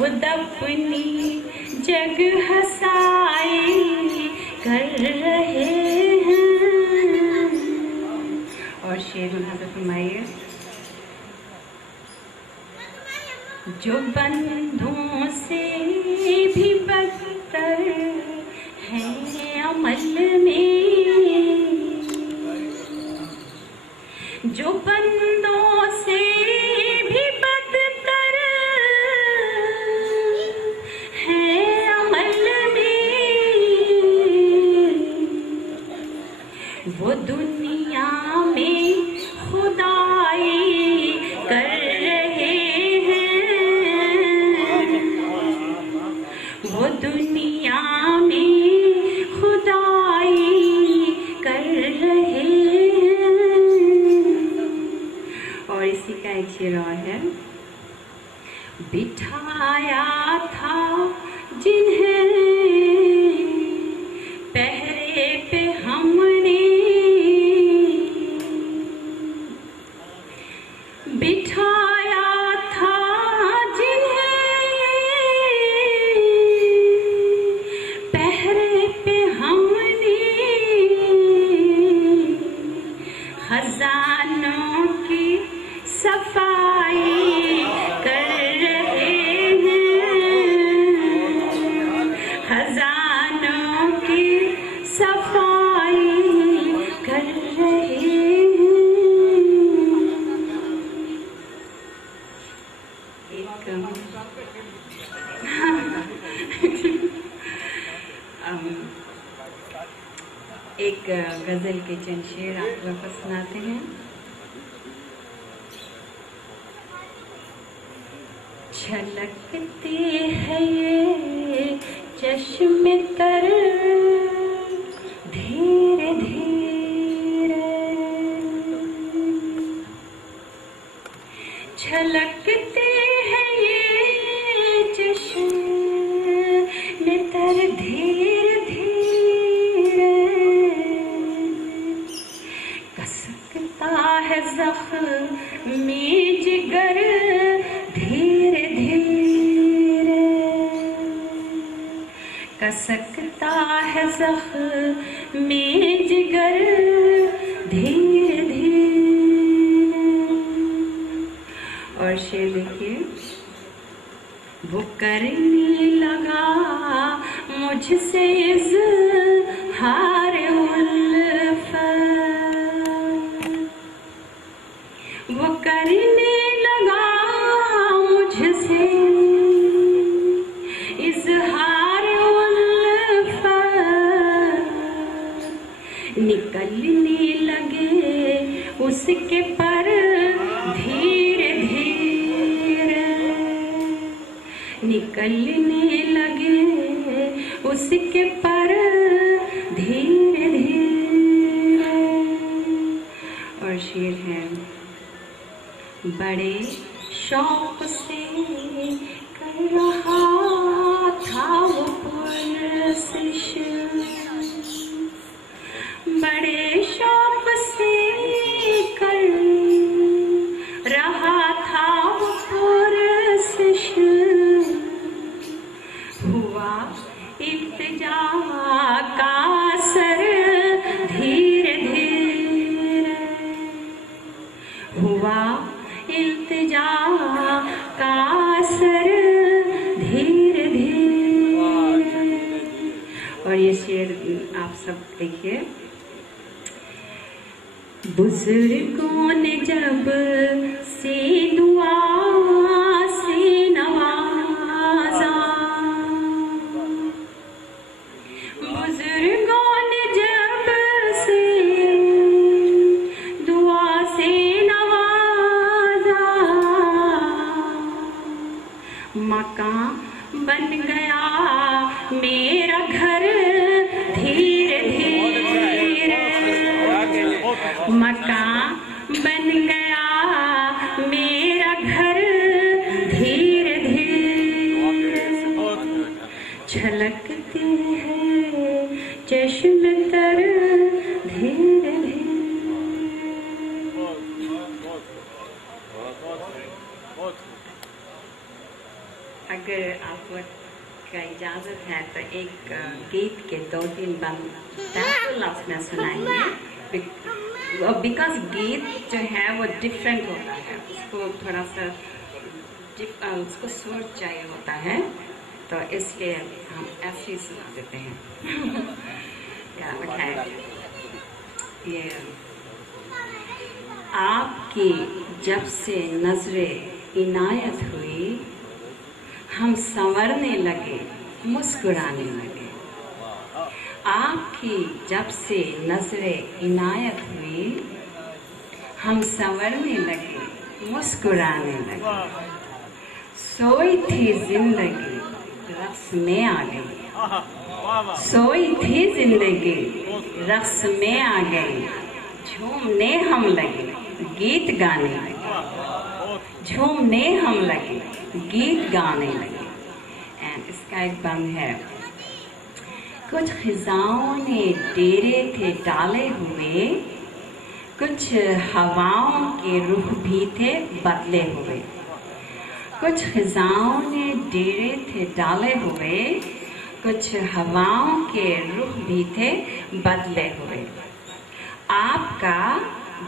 خود اپنی جگ ہسائی کر رہے ہیں. اور شعر حضرت فرمائیے. جو بندوں سے بھی بدتر ہے عمل میں، جو بندوں سے بھی بدتر ہے عمل میں، وہ دنیا میں خدائی کر رہے ہیں، وہ دنیا میں خدائی کر رہے ہیں. اور اسی کا ایک شعر اور ہے. بٹھایا تھا جنہیں پہرے پہ ہم نے، بٹھایا تھا جنہیں پہرے پہ ہم نے، خزانوں کی صفائی کر رہے ہیں، خزانوں کی صفائی کر رہے ہیں. ایک غزل کے چند شعر آپ لوگ کو سناتے ہیں. چھلکتے ہیں یہ چشم تر دھیرے دھیرے، چھلکتے ہیں یہ چشم تر دھیرے دھیرے، کسکتا ہے زخم جگر دھیرے دھیرے، کسکتا ہے زخم جگر دھیرے دھیرے. اور شعر دیکھیے. وہ کرنے لگا مجھ سے اظہار الفت، وہ کرنے لگا مجھ سے اظہار الفت، نکلنے لگے اس کے پر دھیرے دھیرے، نکلنے لگے اس کے پر دھیرے دھیرے. اور شعر ہے. بڑے شوق سے کر رہا تھا وہ پرسش، بڑے شوق سے کر رہا تھا وہ پرسش، ہوا التجا کا سر دھیرے دھیرے، ہوا التجا کا سر دھیرے دھیرے. اور یہ شعر آپ سب دیکھیے. بزرگوں نے جب سے دعا سے نوازا، بزرگوں نے جب سے دعا سے نوازا، مکان بن گیا میرا گھر دھیرے دھیرے، مکان بن گیا میرا گھر دھیرے دھیرے، چھلکتے ہیں چشم تر دھیرے دھیرے. अगर आपको का इजाज़त है तो एक गीत के 2-3 बंद लफ्ज़ में सुनाएंगे, बिकॉज गीत जो है वो डिफरेंट होता है, उसको थोड़ा सा उसको सुर चाहिए होता है, तो इसलिए हम ऐसे ही सुना देते हैं। ये आपकी जब से नजरें इनायत हुई, हम संवरने लगे, मुस्कुराने लगे। आपकी जब से नजरें इनायत हुई, हम संवरने लगे, मुस्कुराने लगे। सोई थी जिंदगी रक्स में आ गई, सोई थी जिंदगी रक्स में आ गई। झूमने हम लगे, गीत गाने लगे, झूमने हम लगे, गीत गाने लगे। एंड इसका एक बंद है। कुछ खिजाओं ने डेरे थे डाले हुए, कुछ हवाओं के रुख भी थे बदले हुए। कुछ खिजाओं ने डेरे थे डाले हुए, कुछ हवाओं के रुख भी थे बदले हुए। आपका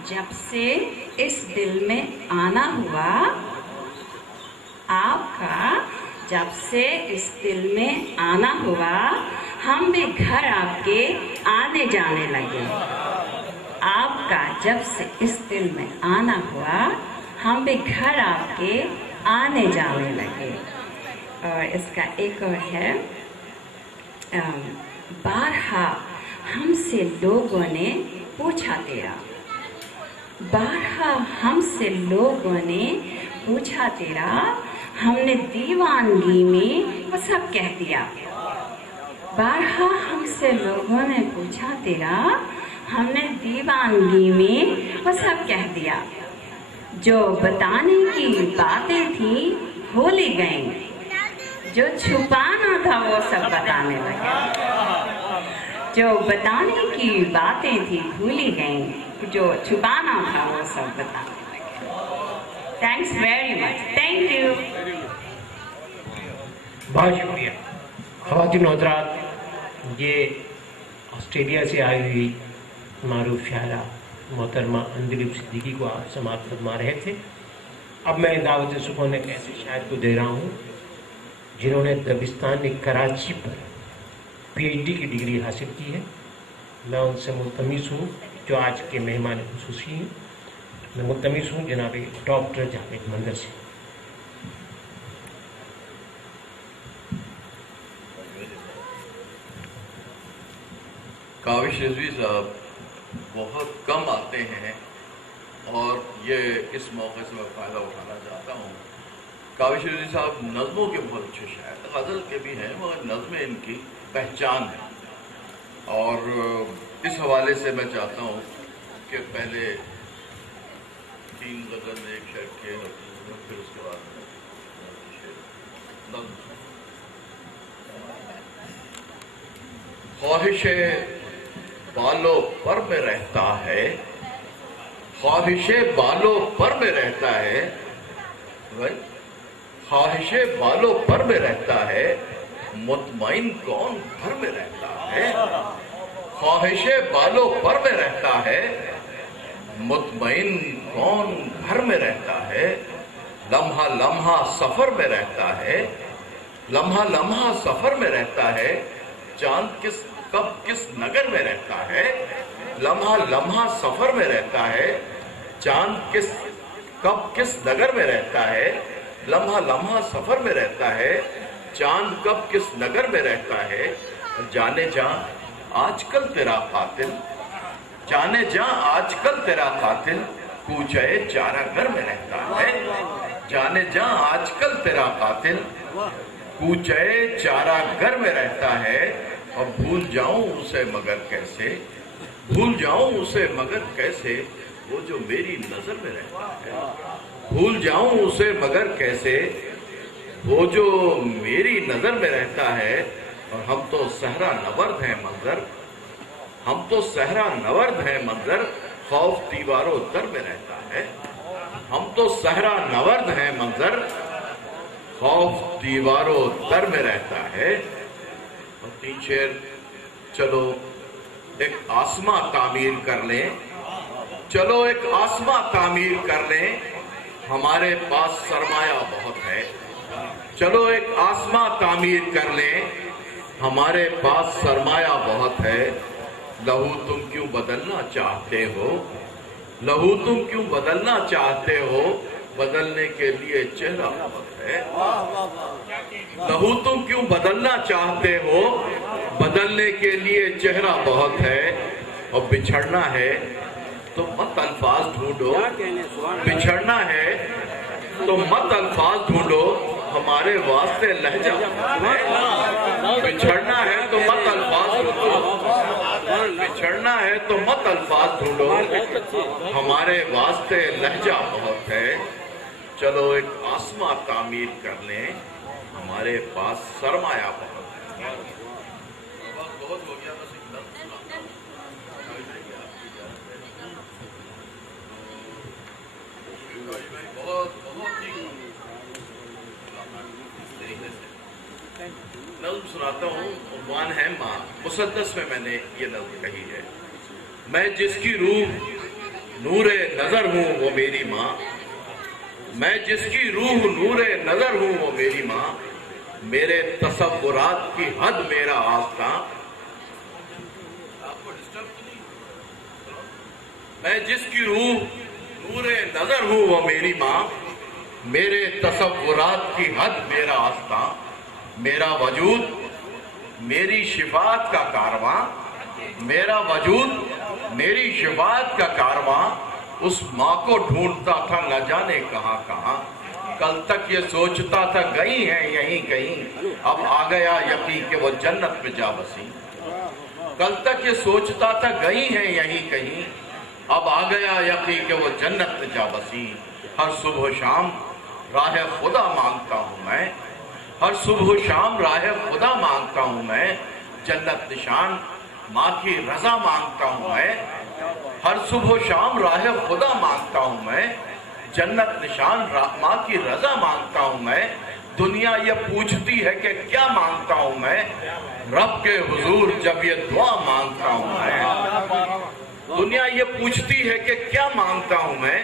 जब से इस दिल में आना हुआ, आपका जब से इस दिल में आना हुआ, हम भी घर आपके आने जाने लगे। आपका जब से इस दिल में आना हुआ, हम भी घर आपके आने जाने लगे। और इसका एक और है। बारहा हमसे लोगों ने पूछा तेरा, बारहा हमसे लोगों ने पूछा तेरा, हमने दीवानगी में वो सब कह दिया। बारहा हमसे लोगों ने पूछा तेरा, हमने दीवानगी में वो सब कह दिया। जो बताने की बातें थी भूल ही गई, जो छुपाना था वो सब बताने लगे। जो बताने की बातें थी भूल ही गई, जो छुपाना था वो सब बताने लगे। Thanks very much, thank you. बहुत शुक्रिया। ख़वातीन हज़रात, ये ऑस्ट्रेलिया से आई हुई मारूफ शायरा मोहतरमा अंजुलिप सिद्दीकी को आप समाअत फरमा रहे थे। अब मैं दावत सुकून एक ऐसे शायर को दे रहा हूँ जिन्होंने दबिस्तान कराची पर PhD की डिग्री हासिल की है। मैं उनसे मुल्तमिस हूँ जो आज के मेहमान खुसूसी हैं। मैं मुल्तमिस हूँ जनाब डॉक्टर जावेद मंदर से। काविश रिजवी साहब बहुत कम आते हैं और ये इस मौके से मैं फ़ायदा उठाना चाहता हूँ। काविश रिजवी साहब नज़मों के बहुत अच्छे शायर, गज़ल के भी हैं, मगर नज़में इनकी पहचान है। और इस हवाले से मैं चाहता हूँ कि पहले 3 गज़ल एक शेर के, फिर उसके बाद ख्वाहिशे बालों पर में रहता है, ख्वाहिशे बालों पर में रहता है, ख्वाहिशे बालों पर में रहता है, मुतमईन कौन घर में रहता है। ख्वाहिशे बालों पर में रहता है, मुतमईन कौन घर में रहता है। लम्हा लम्हा सफर में रहता है, लम्हा लम्हा सफर में रहता है, चांद कब किस नगर में रहता है। लम्हा लम्हा सफर में रहता है, चांद कब किस नगर में रहता है। लम्हा लम्हा सफर में रहता है, चांद कब किस नगर में रहता है। जाने जा आजकल तेरा कातिल, जाने जा आजकल तेरा कातिल, कूचे चारा घर में रहता है। जाने जा आजकल तेरा कातिल, कूचे चारा घर में रहता है। और भूल जाऊं उसे मगर कैसे, भूल जाऊं उसे मगर कैसे, वो जो मेरी नजर में रहता है। भूल जाऊं उसे मगर कैसे, वो जो मेरी नजर में रहता है। और हम तो सहरा नवर्द हैं मंजर, हम तो सहरा नवर्द हैं मंजर, खौफ दीवारों दर में रहता है। हम तो सहरा नवर्द हैं मंजर, खौफ दीवारों दर में रहता है। और 3 शेर, चलो एक आसमां तामीर कर लें, चलो एक आसमां तामीर कर लें, हमारे पास सरमाया बहुत है। चलो एक आसमां तामीर कर लें, हमारे पास सरमाया बहुत है। लहू तुम क्यों बदलना चाहते हो, लहू तुम क्यों बदलना चाहते हो, बदलने के लिए चेहरा बहुत है। लहू तुम क्यों बदलना चाहते हो, बदलने के लिए चेहरा बहुत है। और बिछड़ना है तो मत अल्फाज ढूंढो, बिछड़ना है तो मत अल्फाज ढूंढो, हमारे वास्ते लहजा है। बिछड़ना है तो मत अल्फाज ढूंढो, बिछड़ना है तो मत अल्फाज ढूंढो, हमारे वास्ते लहजा बहुत है। चलो एक आसमां तामीर कर लें, हमारे पास सरमाया बहुत है। बहुत हो गया, बस एकदम बहुत ही नज़्म सुनाता हूँ। उन्वान है माँ, मुसद्दस में मैंने ये नज़्म कही है। मैं जिसकी रूह नूरे नजर हूँ वो मेरी माँ, मैं जिसकी रूह नूरे नजर हूँ वो मेरी माँ, मेरे तसव्वुरात की हद मेरा आस्था। मैं जिसकी रूह नूरे नजर हूँ वो मेरी माँ, मेरे तसव्वुरात की हद मेरा आस्था। मेरा वजूद मेरी शिफात का कारवां, मेरा वजूद मेरी शिफात का कारवां, उस माँ को ढूंढता था न जाने कहां कहां। कल तक ये सोचता था गई है यहीं कहीं, अब आ गया यकीन कि वो जन्नत में जा बसी। कल तक ये सोचता था गई है यहीं कहीं, अब आ गया यकीन कि वो जन्नत में जा बसी। हर सुबह शाम राह खुदा मांगता हूं मैं, हर सुबह शाम राह खुदा मांगता हूं मैं, जन्नत निशान माँ की रजा मांगता हूं मैं। हर सुबह शाम राह खुदा मांगता हूं मैं, जन्नत निशान माँ की रजा मांगता हूं मैं। दुनिया ये पूछती है कि क्या मांगता हूं मैं, रब के हुजूर जब ये दुआ मांगता हूं मैं। दुनिया ये पूछती है कि क्या मांगता हूं मैं,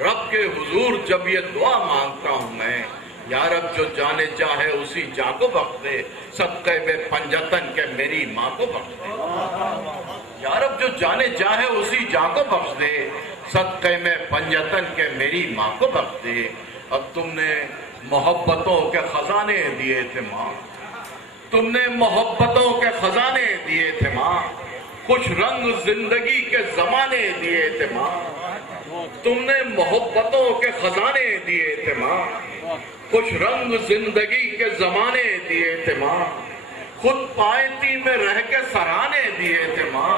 रब के हुजूर जब ये दुआ मांगता हूं मैं। या रब जो जाने चाहे उसी जा को बख्श दे, सदक़े में पंजतन के मेरी माँ को बख्श दे। या रब जो जाने चाहे उसी जा को बख्श दे, सदक़े में पंजतन के मेरी माँ को बख्श दे। अब तुमने मोहब्बतों के खजाने दिए थे माँ, तुमने मोहब्बतों के खजाने दिए थे माँ, खुश रंग जिंदगी के जमाने दिए थे माँ। तुमने मोहब्बतों के खजाने दिए थे माँ, खुश रंग जिंदगी के जमाने दिए थे माँ। खुद पायती में रह के सराहने दिए थे माँ,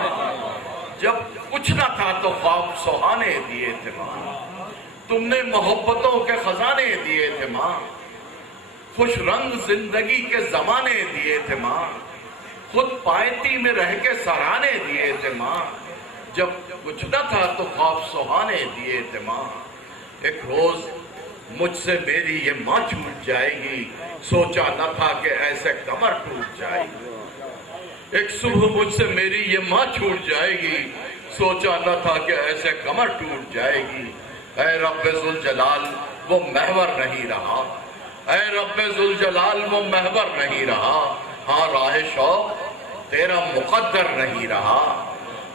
जब कुछ न था तो ख्वाब सुहाने दिए थे माँ। तुमने मोहब्बतों के खजाने दिए थे माँ, खुश रंग जिंदगी के जमाने दिए थे माँ। खुद पायती में रह के सराहने दिए थे माँ, जब कुछ न था तो ख्वाब सुहाने दिए थे माँ। एक रोज मुझसे मेरी ये माँ छूट जाएगी, सोचा न था कि ऐसे कमर टूट जाएगी। एक सुबह मुझसे मेरी ये माँ छूट जाएगी, सोचा न था कि ऐसे कमर टूट जाएगी। ऐ रब्बे जुल जलाल वो महवर नहीं रहा, ऐ रब्बे जुल जलाल वो महवर नहीं रहा। हाँ राह शौक तेरा मुकद्दर नहीं रहा,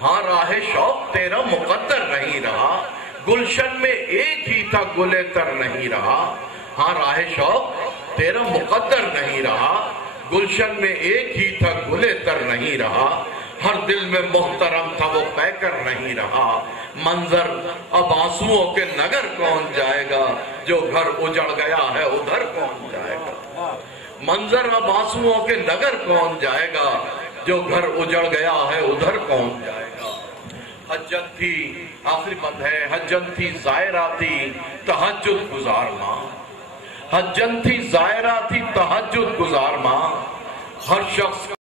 हाँ राह शौक तेरा मुकद्दर नहीं रहा। गुलशन में एक ही था गुले तर नहीं रहा, हाँ राह शौक तेरा मुकद्दर नहीं रहा। गुलशन में एक ही था गुले तर नहीं रहा, हर दिल में मोहतरम था वो पैकर नहीं रहा। मंजर अब आंसुओं के नगर कौन जाएगा, जो घर उजड़ गया है उधर कौन जाएगा। मंजर अब आंसुओं के नगर कौन जाएगा, जो घर उजड़ गया है उधर कौन जाएगा। हज्जत थी, आखिरी बंद है, हज्जत थी ज़ायरा थी तहज्जुद गुजार माँ, हज्जत थी ज़ायरा थी तहज्जुद गुजार माँ। हर शख्स